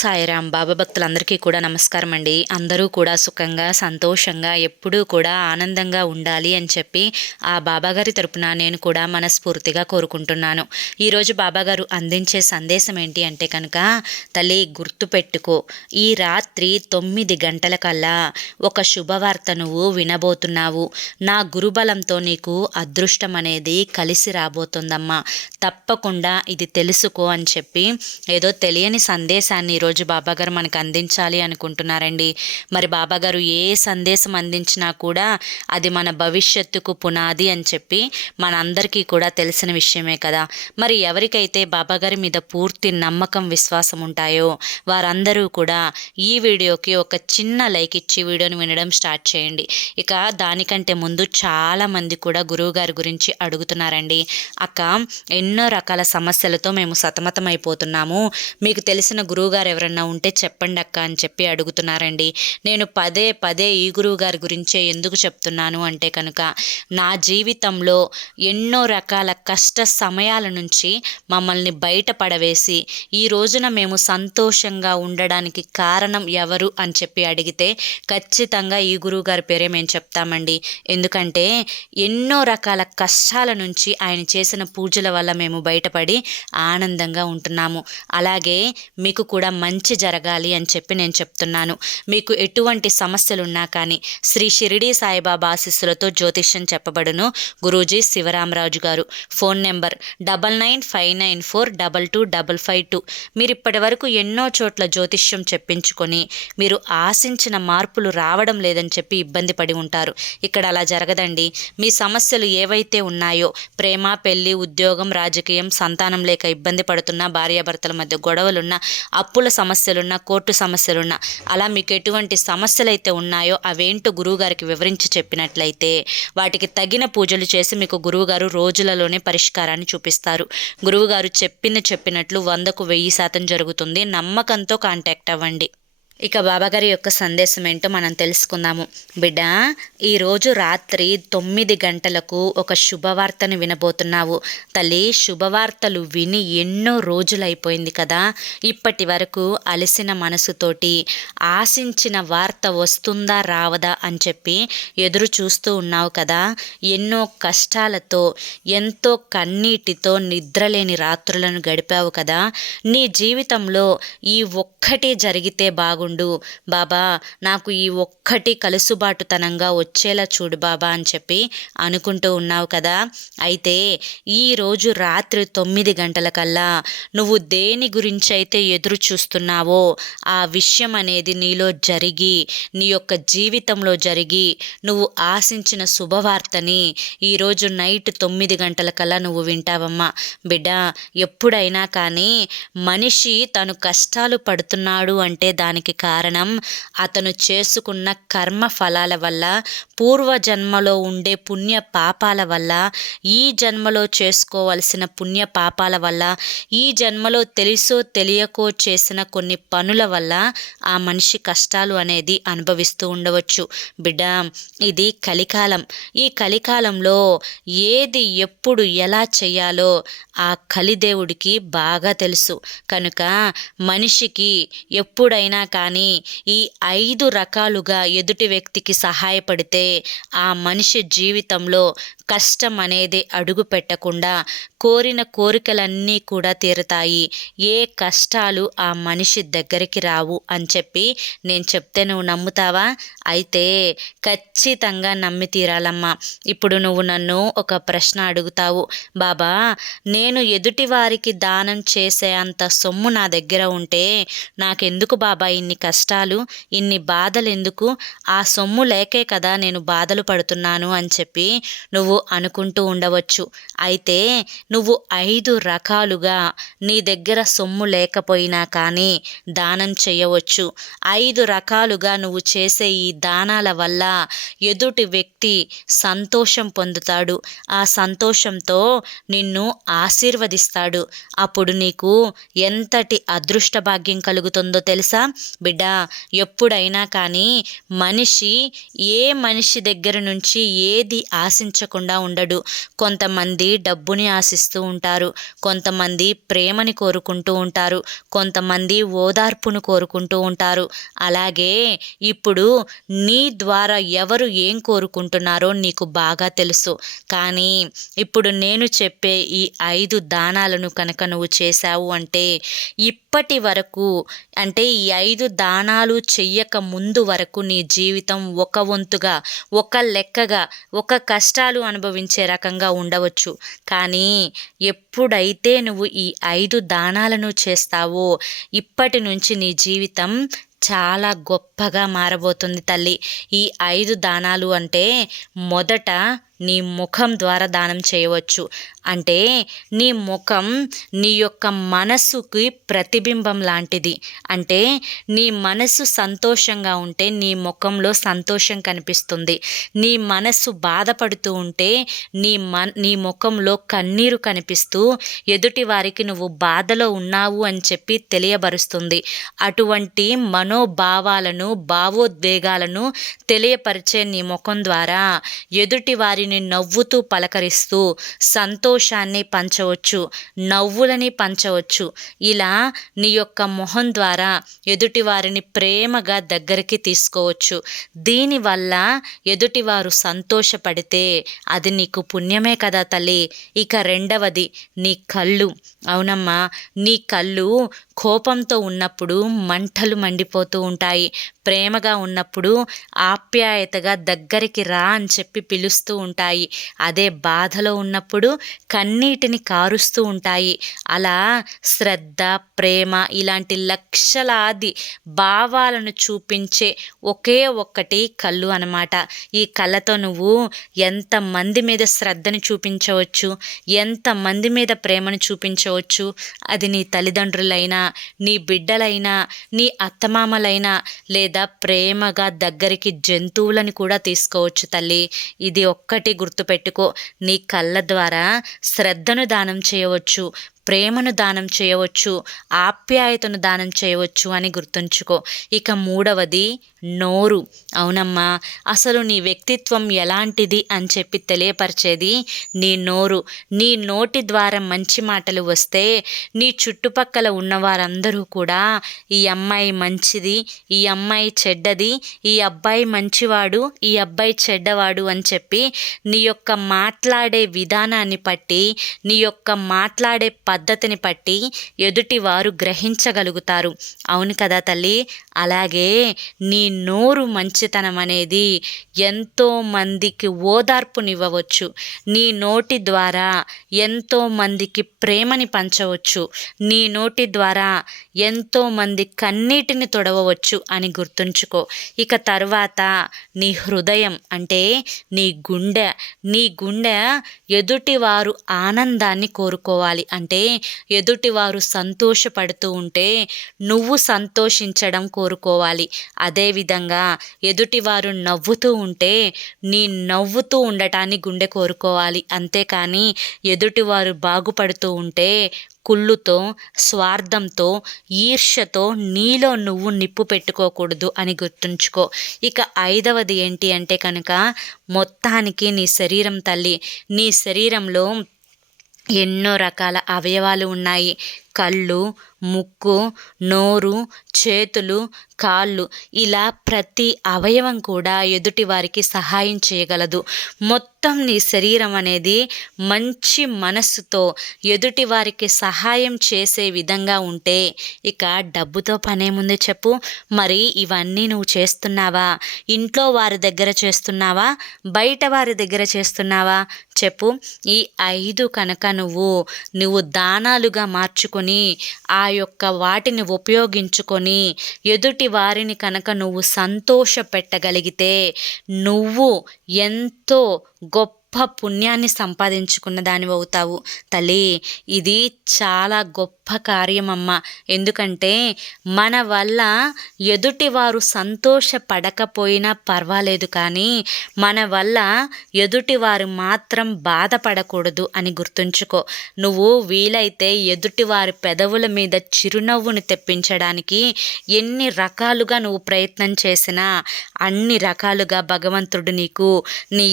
సాయిరాం. బాబా భక్తులందరికీ కూడా నమస్కారం అండి. అందరూ కూడా సుఖంగా సంతోషంగా ఎప్పుడూ కూడా ఆనందంగా ఉండాలి అని చెప్పి ఆ బాబాగారి తరపున నేను కూడా మనస్ఫూర్తిగా కోరుకుంటున్నాను. ఈరోజు బాబాగారు అందించే సందేశం ఏంటి అంటే కనుక, తల్లి గుర్తుపెట్టుకో, ఈ రాత్రి 9 గంటలకల్లా ఒక శుభవార్త నువ్వు వినబోతున్నావు. నా గురుబలంతో నీకు అదృష్టం అనేది కలిసి రాబోతుందమ్మా, తప్పకుండా ఇది తెలుసుకో అని చెప్పి ఏదో తెలియని సందేశాన్ని ఈరోజు బాబాగారు మనకు అందించాలి అనుకుంటున్నారండి. మరి బాబాగారు ఏ సందేశం అందించినా కూడా అది మన భవిష్యత్తుకు పునాది అని చెప్పి మనందరికీ కూడా తెలిసిన విషయమే కదా. మరి ఎవరికైతే బాబాగారి మీద పూర్తి నమ్మకం విశ్వాసం ఉంటాయో వారందరూ కూడా ఈ వీడియోకి ఒక చిన్న లైక్ ఇచ్చి వీడియోని వినడం స్టార్ట్ చేయండి. ఇక దానికంటే ముందు చాలామంది కూడా గురువుగారి గురించి అడుగుతున్నారండి. అక్క, ఎన్నో రకాల సమస్యలతో మేము సతమతం అయిపోతున్నాము, మీకు తెలిసిన గురువుగారు ఎవరన్నా ఉంటే చెప్పండి అక్క అని చెప్పి అడుగుతున్నారండి. నేను పదే పదే ఈ గురువుగారి గురించే ఎందుకు చెప్తున్నాను అంటే కనుక, నా జీవితంలో ఎన్నో రకాల కష్ట సమయాల నుంచి మమ్మల్ని బయటపడవేసి ఈ రోజున మేము సంతోషంగా ఉండడానికి కారణం ఎవరు అని చెప్పి అడిగితే ఖచ్చితంగా ఈ గురువుగారి పేరే మేము చెప్తామండి. ఎందుకంటే ఎన్నో రకాల కష్టాల నుంచి ఆయన చేసిన పూజల వల్ల మేము బయటపడి ఆనందంగా ఉంటున్నాము. అలాగే మీకు కూడా మంచి జరగాలి అని చెప్పి నేను చెప్తున్నాను. మీకు ఎటువంటి సమస్యలున్నా కానీ శ్రీ షిరిడి సాయిబాబా ఆశీస్సులతో జ్యోతిష్యం చెప్పబడును. గురూజీ శివరామరాజు గారు. Phone number 9959422552. మీరు ఇప్పటి వరకు ఎన్నో చోట్ల జ్యోతిష్యం చెప్పించుకొని మీరు ఆశించిన మార్పులు రావడం లేదని చెప్పి ఇబ్బంది పడి ఉంటారు. ఇక్కడ అలా జరగదండి. మీ సమస్యలు ఏవైతే ఉన్నాయో, ప్రేమ, పెళ్లి, ఉద్యోగం, రాజకీయం, సంతానం లేక ఇబ్బంది పడుతున్నా, భార్యాభర్తల మధ్య గొడవలున్నా, అప్పుల సమస్యలున్నా, కోర్టు సమస్యలున్నా, అలా మీకు ఎటువంటి సమస్యలు అయితే ఉన్నాయో అవేంటో గురువుగారికి వివరించి చెప్పినట్లయితే వాటికి తగిన పూజలు చేసి మీకు గురువుగారు రోజులలోనే పరిష్కారాన్ని చూపిస్తారు. గురువుగారు చెప్పినట్లు 100కు 1000% జరుగుతుంది. నమ్మకంతో కాంటాక్ట్ అవ్వండి. ఇక బాబాగారి యొక్క సందేశం ఏంటో మనం తెలుసుకుందాము. బిడ్డ, ఈరోజు రాత్రి 9 గంటలకు ఒక శుభవార్తను వినబోతున్నావు. తల్లి, శుభవార్తలు విని ఎన్నో రోజులైపోయింది కదా. ఇప్పటి వరకు అలసిన మనసుతోటి ఆశించిన వార్త వస్తుందా రావదా అని చెప్పి ఎదురు చూస్తూ ఉన్నావు కదా. ఎన్నో కష్టాలతో, ఎంతో కన్నీటితో నిద్రలేని రాత్రులను గడిపావు కదా. నీ జీవితంలో ఈ ఒక్కటి జరిగితే బాగుండు బాబా, నాకు ఈ ఒక్కటి కలుసుబాటుతనంగా వచ్చేలా చూడు బాబా అని చెప్పి అనుకుంటూ ఉన్నావు కదా. అయితే ఈరోజు రాత్రి 9 గంటలకల్లా నువ్వు దేని గురించి అయితే ఎదురు చూస్తున్నావో ఆ విషయం అనేది నీలో జరిగి, నీ యొక్క జీవితంలో జరిగి, నువ్వు ఆశించిన శుభవార్తని ఈరోజు నైట్ 9 గంటలకల్లా నువ్వు వింటావమ్మా. బిడ్డ, ఎప్పుడైనా కానీ మనిషి తను కష్టాలు పడుతున్నాడు అంటే దానికి కారణం అతను చేసుకున్న కర్మ ఫలాల వల్ల, పూర్వజన్మలో ఉండే పుణ్య పాపాల వల్ల, ఈ జన్మలో చేసుకోవలసిన పుణ్య పాపాల వల్ల, ఈ జన్మలో తెలుసో తెలియకో చేసిన కొన్ని పనుల వల్ల ఆ మనిషి కష్టాలు అనేది అనుభవిస్తూ ఉండవచ్చు. బిడ్డ, ఇది కలికాలం. ఈ కలికాలంలో ఏది ఎప్పుడు ఎలా చేయాలో ఆ కలిదేవుడికి బాగా తెలుసు. కనుక మనిషికి ఎప్పుడైనా కానీ ఈ 5 రకాలుగా ఎదుటి వ్యక్తికి సహాయపడితే ఆ మనిషి జీవితంలో కష్టం అనేది అడుగు పెట్టకుండా కోరిన కోరికలన్నీ కూడా తీరుతాయి. ఏ కష్టాలు ఆ మనిషి దగ్గరికి రావు అని చెప్పి నేను చెప్తే నువ్వు నమ్ముతావా? అయితే ఖచ్చితంగా నమ్మి తీరాలమ్మా. ఇప్పుడు నువ్వు నన్ను ఒక ప్రశ్న అడుగుతావు, బాబా, నేను ఎదుటి వారికి దానం చేసే అంత సొమ్ము నా దగ్గర ఉంటే నాకెందుకు బాబా ఇన్ని కష్టాలు, ఇన్ని బాధలు ఎందుకు? ఆ సొమ్ము లేకే కదా నేను బాధలు పడుతున్నాను అని చెప్పి నువ్వు అనుకుంటూ ఉండవచ్చు. అయితే నువ్వు 5 రకాలుగా నీ దగ్గర సొమ్ము లేకపోయినా కానీ దానం చేయవచ్చు. 5 రకాలుగా నువ్వు చేసే ఈ దానాల వల్ల ఎదుటి వ్యక్తి సంతోషం పొందుతాడు. ఆ సంతోషంతో నిన్ను ఆశీర్వదిస్తాడు. అప్పుడు నీకు ఎంతటి అదృష్ట భాగ్యం కలుగుతుందో తెలుసా బిడ్డ. ఎప్పుడైనా కానీ మనిషి ఏ మనిషి దగ్గర నుంచి ఏది ఆశించకుండా ఆశించకుండా ఉండడు. కొంతమంది డబ్బుని ఆశిస్తూ ఉంటారు, కొంతమంది ప్రేమని కోరుకుంటూ ఉంటారు, కొంతమంది ఓదార్పును కోరుకుంటూ ఉంటారు. అలాగే ఇప్పుడు నీ ద్వారా ఎవరు ఏం కోరుకుంటున్నారో నీకు బాగా తెలుసు. కానీ ఇప్పుడు నేను చెప్పే ఈ 5 దానాలను కనుక నువ్వు చేశావు అంటే ఇప్పటి వరకు, అంటే ఈ 5 దానాలు చెయ్యక ముందు వరకు నీ జీవితం ఒక వంతుగా, ఒక లెక్కగా, ఒక కష్టాలు అనుభవించే రకంగా ఉండవచ్చు. కానీ ఎప్పుడైతే నువ్వు ఈ 5 దానాలను చేస్తావో ఇప్పటి నుంచి నీ జీవితం చాలా గొప్పగా మారబోతుంది తల్లి. ఈ 5 దానాలు అంటే మొదట నీ ముఖం ద్వారా దానం చేయవచ్చు. అంటే నీ ముఖం నీ యొక్క మనసుకి ప్రతిబింబం లాంటిది. అంటే నీ మనసు సంతోషంగా ఉంటే నీ ముఖంలో సంతోషం కనిపిస్తుంది. నీ మనసు బాధపడుతూ ఉంటే నీ ముఖంలో కన్నీరు కనిపిస్తూ ఎదుటి వారికి నువ్వు బాధలో ఉన్నావు అని చెప్పి తెలియబరుస్తుంది. అటువంటి మనోభావాలను, భావోద్వేగాలను తెలియపరిచే నీ ముఖం ద్వారా ఎదుటి వారిని నవ్వుతూ పలకరిస్తూ సంతోషాన్ని పంచవచ్చు, నవ్వులని పంచవచ్చు. ఇలా నీ యొక్క మొహం ద్వారా ఎదుటి వారిని ప్రేమగా దగ్గరికి తీసుకోవచ్చు. దీనివల్ల ఎదుటివారు సంతోషపడితే అది నీకు పుణ్యమే కదా తల్లి. ఇక రెండవది నీ కళ్ళు. అవునమ్మా, నీ కళ్ళు కోపంతో ఉన్నప్పుడు మంటలు మండిపోతూ ఉంటాయి, ప్రేమగా ఉన్నప్పుడు ఆప్యాయతగా దగ్గరికి రా అని చెప్పి పిలుస్తూ ఉంటాయి, అదే బాధలో ఉన్నప్పుడు కన్నీటిని కారుస్తూ ఉంటాయి. అలా శ్రద్ధ, ప్రేమ ఇలాంటి లక్షలాది భావాలను చూపించే ఒకే ఒక్కటి కళ్ళు అన్నమాట. ఈ కళ్ళతో నువ్వు ఎంతమంది మీద శ్రద్ధని చూపించవచ్చు, ఎంతమంది మీద ప్రేమను చూపించవచ్చు. అది నీ తల్లిదండ్రులైనా, నీ బిడ్డలైనా, నీ అత్తమామలైనా, లేదా ప్రేమగా దగ్గరికి జంతువులను కూడా తీసుకోవచ్చు తల్లి. ఇది ఒక్కటి గుర్తుపెట్టుకో, నీ కళ్ళ ద్వారా శ్రద్ధను దానం చేయవచ్చు, ప్రేమను దానం చేయవచ్చు, ఆప్యాయతను దానం చేయవచ్చు అని గుర్తుంచుకో. ఇక మూడవది నోరు. అవునమ్మా, అసలు నీ వ్యక్తిత్వం ఎలాంటిది అని చెప్పి తెలియపరిచేది నీ నోరు. నీ నోటి ద్వారా మంచి మాటలు వస్తే నీ చుట్టుపక్కల ఉన్నవారందరూ కూడా ఈ అమ్మాయి మంచిది, ఈ అమ్మాయి చెడ్డది, ఈ అబ్బాయి మంచివాడు, ఈ అబ్బాయి చెడ్డవాడు అని చెప్పి నీ యొక్క మాట్లాడే విధానాన్ని బట్టి, నీ యొక్క మాట్లాడే పద్ధతిని బట్టి ఎదుటివారు గ్రహించగలుగుతారు. అవును కదా తల్లి. అలాగే నీ నోరు మంచితనం అనేది ఎంతో మందికి ఓదార్పునివ్వవచ్చు. నీ నోటి ద్వారా ఎంతో మందికి ప్రేమని పంచవచ్చు. నీ నోటి ద్వారా ఎంతో మంది కన్నీటిని తొడవవచ్చు అని గుర్తుంచుకో. ఇక తర్వాత నీ హృదయం, అంటే నీ గుండె. నీ గుండె ఎదుటివారు ఆనందాన్ని కోరుకోవాలి. అంటే ఎదుటివారు సంతోషపడుతూ ఉంటే నువ్వు సంతోషించడం కోరుకోవాలి. అదేవిధంగా ఎదుటివారు నవ్వుతూ ఉంటే నీ నవ్వుతూ ఉండటాన్ని గుండె కోరుకోవాలి. అంతేకాని ఎదుటివారు బాగుపడుతూ ఉంటే కుళ్ళుతో, స్వార్థంతో, ఈర్ష్యతో నీలో నువ్వు నిప్పు పెట్టుకోకూడదు అని గుర్తుంచుకో. ఇక ఐదవది ఏంటి అంటే కనుక మొత్తానికి నీ శరీరం తల్లి. నీ శరీరంలో ఎన్నో రకాల అవయవాలు ఉన్నాయి. కళ్ళు, ముక్కు, నోరు, చేతులు, కాళ్ళు, ఇలా ప్రతి అవయవం కూడా ఎదుటి వారికి సహాయం చేయగలదు. మొత్తం నీ శరీరం అనేది మంచి మనస్సుతో ఎదుటి వారికి సహాయం చేసే విధంగా ఉంటే ఇక డబ్బుతో పనేముంది చెప్పు. మరి ఇవన్నీ నువ్వు చేస్తున్నావా? ఇంట్లో వారి దగ్గర చేస్తున్నావా? బయట వారి దగ్గర చేస్తున్నావా? చెప్పు. ఈ 5 కనుక నువ్వు దానాలుగా మార్చుకొని ఆ యొక్క వాటిని ఉపయోగించుకొని ఎదుటి వారిని కనుక నువ్వు సంతోష పెట్టగలిగితే నువ్వు ఎంతో గొప్ప పుణ్యాన్ని సంపాదించుకున్న దానివి అవుతావు తల్లి. ఇది చాలా గొప్ప కార్యమమ్మ. ఎందుకంటే మన వల్ల ఎదుటివారు సంతోషపడకపోయినా పర్వాలేదు, కానీ మన వల్ల ఎదుటివారు మాత్రం బాధపడకూడదు అని గుర్తుంచుకో. నువ్వు వీలైతే ఎదుటివారి పెదవుల మీద చిరునవ్వును తెప్పించడానికి ఎన్ని రకాలుగా నువ్వు ప్రయత్నం చేసినా అన్ని రకాలుగా భగవంతుడు నీకు నీ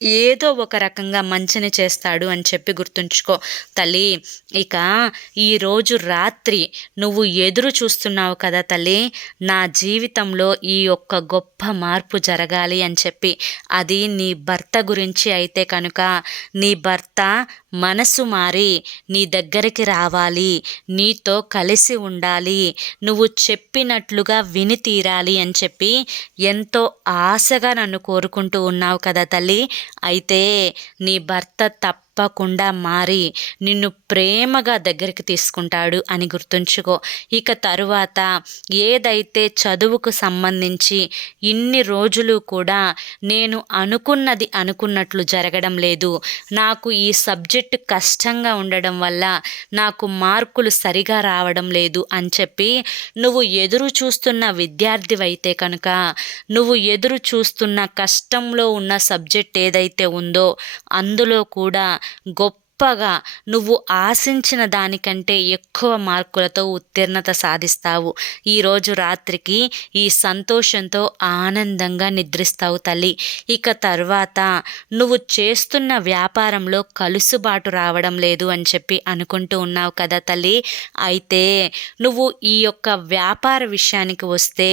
ఏదో ఒక రకంగా మంచిని చేస్తాడు అని చెప్పి గుర్తుంచుకో తల్లి. ఇక ఈరోజు రాత్రి నువ్వు ఎదురు చూస్తున్నావు కదా తల్లి, నా జీవితంలో ఈ యొక్క గొప్ప మార్పు జరగాలి అని చెప్పి. అది నీ భర్త గురించి అయితే కనుక, నీ భర్త మనసు మారి నీ దగ్గరికి రావాలి, నీతో కలిసి ఉండాలి, నువ్వు చెప్పినట్లుగా విని తీరాలి అని చెప్పి ఎంతో ఆశగా నన్ను కోరుకుంటూ ఉన్నావు కదా తల్లి. అయితే నీ భర్త తప్పకుండా మారి నిన్ను ప్రేమగా దగ్గరికి తీసుకుంటాడు అని గుర్తుంచుకో. ఇక తరువాత ఏదైతే చదువుకు సంబంధించి ఇన్ని రోజులు కూడా నేను అనుకున్నది అనుకున్నట్లు జరగడం లేదు, నాకు ఈ సబ్జెక్టు కష్టంగా ఉండడం వల్ల నాకు మార్కులు సరిగా రావడం లేదు అని చెప్పి నువ్వు ఎదురు చూస్తున్న విద్యార్థివైతే కనుక, నువ్వు ఎదురు చూస్తున్న కష్టంలో ఉన్న సబ్జెక్ట్ ఏదైతే ఉందో అందులో కూడా గొప్పగా నువ్వు ఆశించిన దానికంటే ఎక్కువ మార్కులతో ఉత్తీర్ణత సాధిస్తావు. ఈరోజు రాత్రికి ఈ సంతోషంతో ఆనందంగా నిద్రిస్తావు తల్లి. ఇక తర్వాత నువ్వు చేస్తున్న వ్యాపారంలో కలుసుబాటు రావడం లేదు అని చెప్పి అనుకుంటూ ఉన్నావు కదా తల్లి. అయితే నువ్వు ఈ యొక్క వ్యాపార విషయానికి వస్తే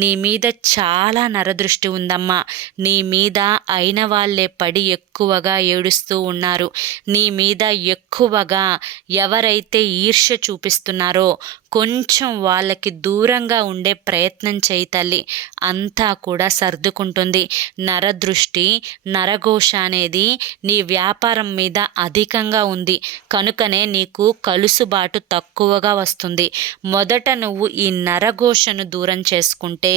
నీ మీద చాలా నరదృష్టి ఉందమ్మా. నీ మీద అయిన వాళ్ళే పడి ఎక్కువగా ఏడుస్తూ ఉన్నారు. నీ మీద ఎక్కువగా ఎవరైతే ఈర్ష్య చూపిస్తున్నారో కొంచెం వాళ్ళకి దూరంగా ఉండే ప్రయత్నం చేయి తల్లి. అంతా కూడా సర్దుకుంటుంది. నరదృష్టి, నరఘోష అనేది నీ వ్యాపారం మీద అధికంగా ఉంది కనుకనే నీకు కలుసుబాటు తక్కువగా వస్తుంది. మొదట నువ్వు ఈ నరఘోషను దూరం చేసుకుంటే,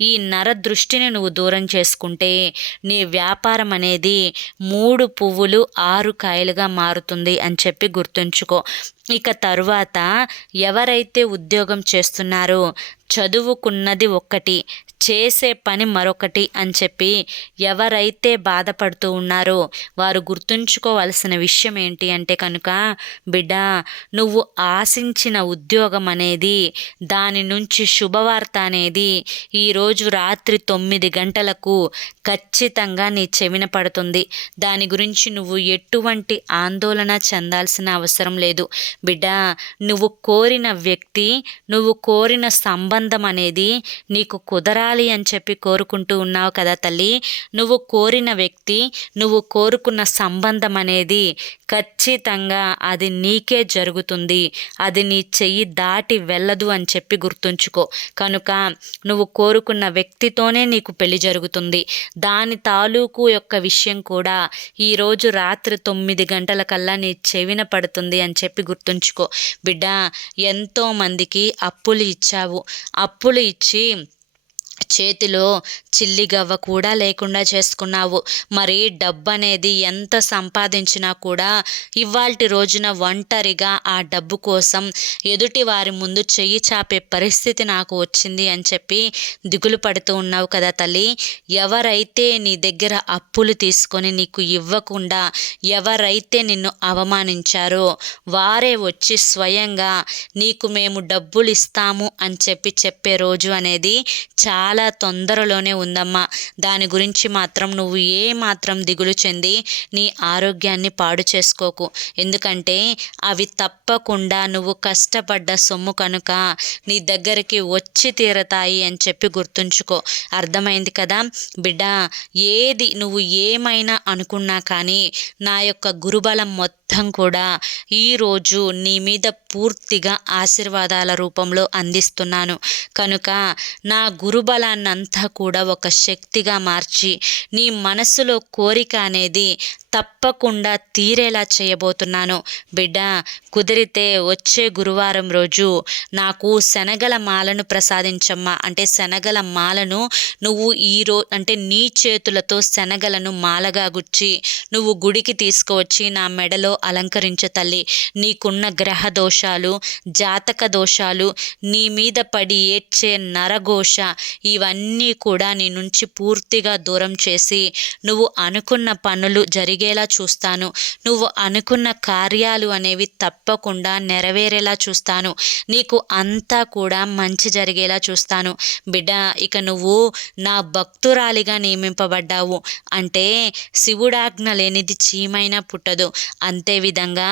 ఈ నరదృష్టిని నువ్వు దూరం చేసుకుంటే నీ వ్యాపారం అనేది 3 పువ్వులు 6 కాయలుగా మారుతుంది అని చెప్పి గుర్తుంచుకో. ఇక తరువాత ఎవరైతే ఉద్యోగం చేస్తున్నారో, చదువుకున్నది ఒక్కటి, చేసే పని మరొకటి అని చెప్పి ఎవరైతే బాధపడుతూ ఉన్నారో వారు గుర్తుంచుకోవాల్సిన విషయం ఏంటి అంటే కనుక, బిడ్డ నువ్వు ఆశించిన ఉద్యోగం అనేది, దాని నుంచి శుభవార్త అనేది ఈరోజు రాత్రి 9 గంటలకు ఖచ్చితంగా నీ చెవిన పడుతుంది. దాని గురించి నువ్వు ఎటువంటి ఆందోళన చెందాల్సిన అవసరం లేదు బిడ్డ. నువ్వు కోరిన వ్యక్తి, నువ్వు కోరిన సంబంధం అనేది నీకు కుదరాలి అని చెప్పి కోరుకుంటూ ఉన్నావు కదా తల్లి. నువ్వు కోరిన వ్యక్తి, నువ్వు కోరుకున్న సంబంధం అనేది ఖచ్చితంగా అది నీకే జరుగుతుంది. అది నీ చెయ్యి దాటి వెళ్ళదు అని చెప్పి గుర్తుంచుకో. కనుక నువ్వు కోరుకున్న వ్యక్తితోనే నీకు పెళ్లి జరుగుతుంది. దాని తాలూకు యొక్క విషయం కూడా ఈరోజు రాత్రి 9 గంటలకల్లా నీ చెవిన పడుతుంది అని చెప్పి గుర్తుంచుకో. బిడ్డ ఎంతోమందికి అప్పులు ఇచ్చావు, అప్పులు ఇచ్చి చేతిలో చిల్లిగవ్వ కూడా లేకుండా చేసుకున్నావు. మరి డబ్బు అనేది ఎంత సంపాదించినా కూడా ఇవాల్టి రోజున ఒంటరిగా ఆ డబ్బు కోసం ఎదుటి వారి ముందు చెయ్యి చాపే పరిస్థితి నాకు వచ్చింది అని చెప్పి దిగులు పడుతూ ఉన్నావు కదా తల్లి. ఎవరైతే నీ దగ్గర అప్పులు తీసుకొని నీకు ఇవ్వకుండా ఎవరైతే నిన్ను అవమానించారో వారే వచ్చి స్వయంగా నీకు మేము డబ్బులు ఇస్తాము అని చెప్పే రోజు అనేది చాలా తొందరలోనే ఉందమ్మా. దాని గురించి మాత్రం నువ్వు ఏ మాత్రం దిగులు చెంది నీ ఆరోగ్యాన్ని పాడు చేసుకోకు. ఎందుకంటే అవి తప్పకుండా నువ్వు కష్టపడ్డ సొమ్ము కనుక నీ దగ్గరికి వచ్చి తీరతాయి అని చెప్పి గుర్తుంచుకో. అర్థమైంది కదా బిడ్డ. ఏది నువ్వు ఏమైనా అనుకున్నా కానీ నా యొక్క గురుబలం మొత్తం కూడా ఈరోజు నీ మీద పూర్తిగా ఆశీర్వాదాల రూపంలో అందిస్తున్నాను. కనుక నా గురుబలాన్నంతా కూడా ఒక శక్తిగా మార్చి నీ మనసులో కోరిక అనేది తప్పకుండా తీరేలా చేయబోతున్నాను బిడ్డ. కుదిరితే వచ్చే గురువారం రోజు నాకు శనగల మాలను ప్రసాదించమ్మా. అంటే శనగల మాలను నువ్వు అంటే నీ చేతులతో శనగలను మాలగా గుచ్చి నువ్వు గుడికి తీసుకువచ్చి నా మెడలో అలంకరించు తల్లి. నీకున్న గ్రహ దోషాలు, జాతక దోషాలు, నీ మీద పడి ఏడ్చే నరఘోష ఇవన్నీ కూడా నీ నుంచి పూర్తిగా దూరం చేసి నువ్వు అనుకున్న పనులు జరిగే జరిగేలా చూస్తాను. నువ్వు అనుకున్న కార్యాలు అనేవి తప్పకుండా నెరవేరేలా చూస్తాను. నీకు అంతా కూడా మంచి జరిగేలా చూస్తాను. బిడ్డ, ఇక నువ్వు నా భక్తురాలిగా నియమింపబడ్డావు. అంటే శివుడాజ్ఞ లేనిది చీమైనా పుట్టదు. అంతేవిధంగా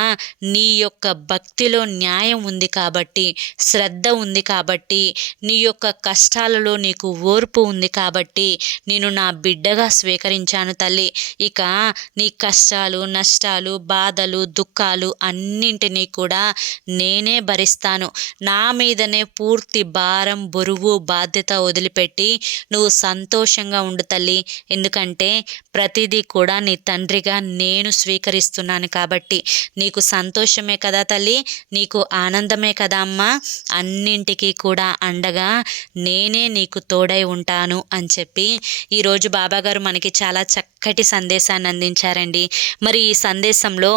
నీ యొక్క భక్తిలో న్యాయం ఉంది కాబట్టి, శ్రద్ధ ఉంది కాబట్టి, నీ యొక్క కష్టాలలో నీకు ఓర్పు ఉంది కాబట్టి నేను నా బిడ్డగా స్వీకరించాను తల్లి. ఇక నీ కష్టాలు, నష్టాలు, బాధలు, దుఃఖాలు అన్నింటినీ కూడా నేనే భరిస్తాను. నా మీదనే పూర్తి భారం, బరువు, బాధ్యత వదిలిపెట్టి నువ్వు సంతోషంగా ఉండు తల్లి. ఎందుకంటే ప్రతిదీ కూడా నీ తండ్రిగా నేను స్వీకరిస్తున్నాను కాబట్టి నీకు సంతోషమే కదా తల్లి, నీకు ఆనందమే కదా అమ్మా. అన్నింటికీ కూడా అండగా నేనే నీకు తోడై ఉంటాను అని చెప్పి ఈరోజు బాబాగారు మనకి చాలా చక్కటి సందేశాన్ని అందించారండి. మరి ఈ సందేశంలో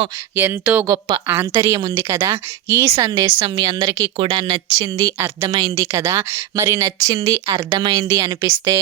ఎంతో గొప్ప ఆంతర్యం ఉంది కదా. ఈ సందేశం మీ అందరికీ కూడా నచ్చింది, అర్థమైంది కదా. మరి నచ్చింది, అర్థమైంది అనిపిస్తే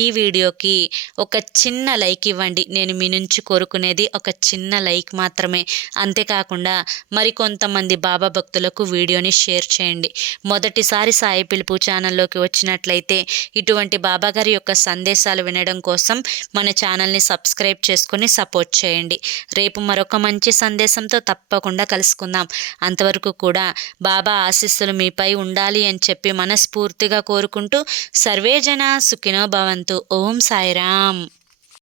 ఈ వీడియోకి ఒక చిన్న లైక్ ఇవ్వండి. నేను మీ నుంచి కోరుకునేది ఒక చిన్న లైక్ మాత్రమే. అంతేకాకుండా మరి కొంతమంది బాబా భక్తులకు వీడియోని షేర్ చేయండి. మొదటిసారి సాయి పిలుపు ఛానల్లోకి వచ్చినట్లయితే ఇటువంటి బాబాగారి యొక్క సందేశాలు వినడం కోసం మన ఛానల్ని సబ్స్క్రైబ్ చేసుకొని సపోర్ట్ చేయండి. రేపు మరొక మంచి సందేశంతో తప్పకుండా కలుసుకుందాం. అంతవరకు కూడా బాబా ఆశీస్సులు మీపై ఉండాలి అని చెప్పి మనస్ఫూర్తిగా కోరుకుంటూ సర్వే జన సుఖినో భవంతు. ఓం సాయిరామ్.